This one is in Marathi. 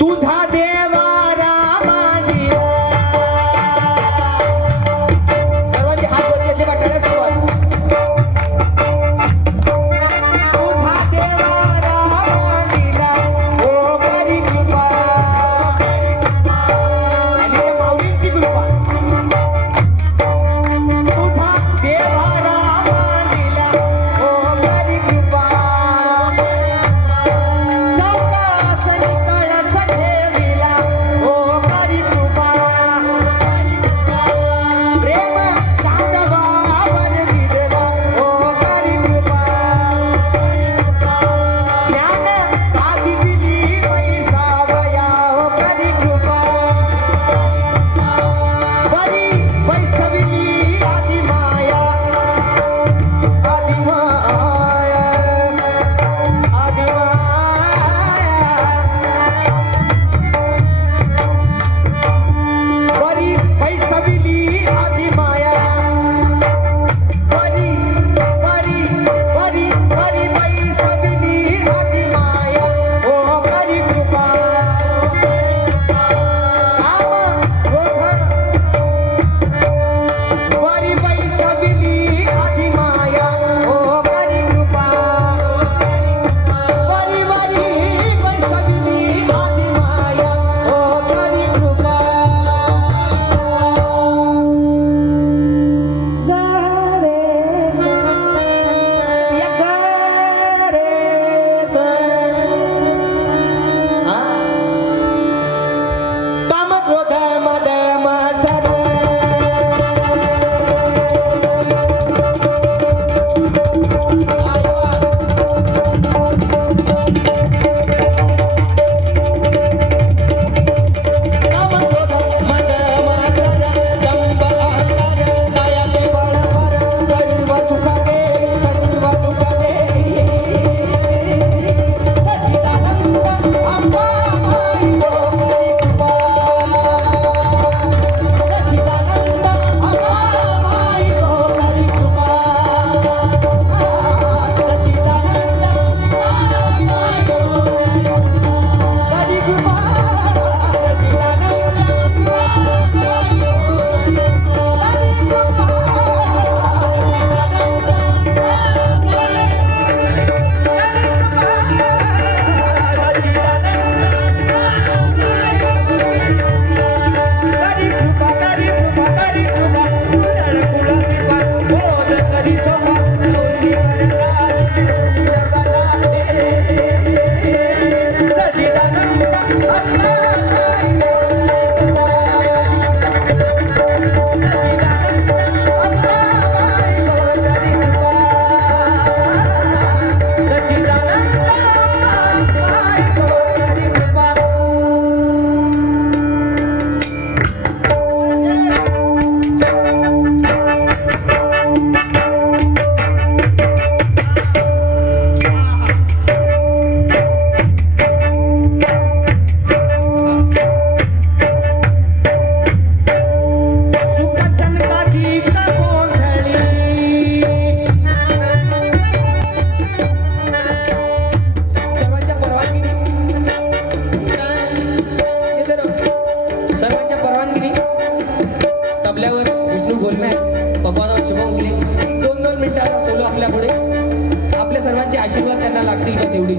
तुझा देवा रामानिया सर्वांचे हात वरती येते वाटायला सुरुवात तुझा देवा रामानिया ओ करी कृपा आणि त्या माऊलींची कृपा तुझा देवा रामानिया ओ करी कृपा चौकासनी कळस ठेविला ओ करी कृपा प्रेम चांदवावर दिला ओ करी कृपा ज्ञान आदि दिली पैसावया ओ करी कृपा वरी वैष्णविनी आदि माया आदि माया आदि वरी वैष्णविनी आदि माया वरी वरी वरी वरी वैष्णविनी आदि माया ओ करी कृपा काम क्रोध वरी वैष्णविनी आदि माया ओ करी कृपा वरी वरी वैष्णविनी आदि माया ओ करी कृपा काम क्रोध मद मत्सर काम क्रोध मद मत्सर दंभ अहंकार कायाचे बळभर सर्व सुख दे सर्व सुख दे सच्चिदानंद अंबा माई गो करी कृपा सच्चिदानंद अंबा माई गो करी कृपा सच्चिदानंद अंबा माई गो करी कृपा सर्वांच्या परवानगीने तबल्यावर विष्णू गोलम्या पप्पाराव शुभम उगले 2-2 मिनिटाचा सोलो आपल्या पुढे आपल्या सर्वांचे आशीर्वाद त्यांना लागतील बस एवढी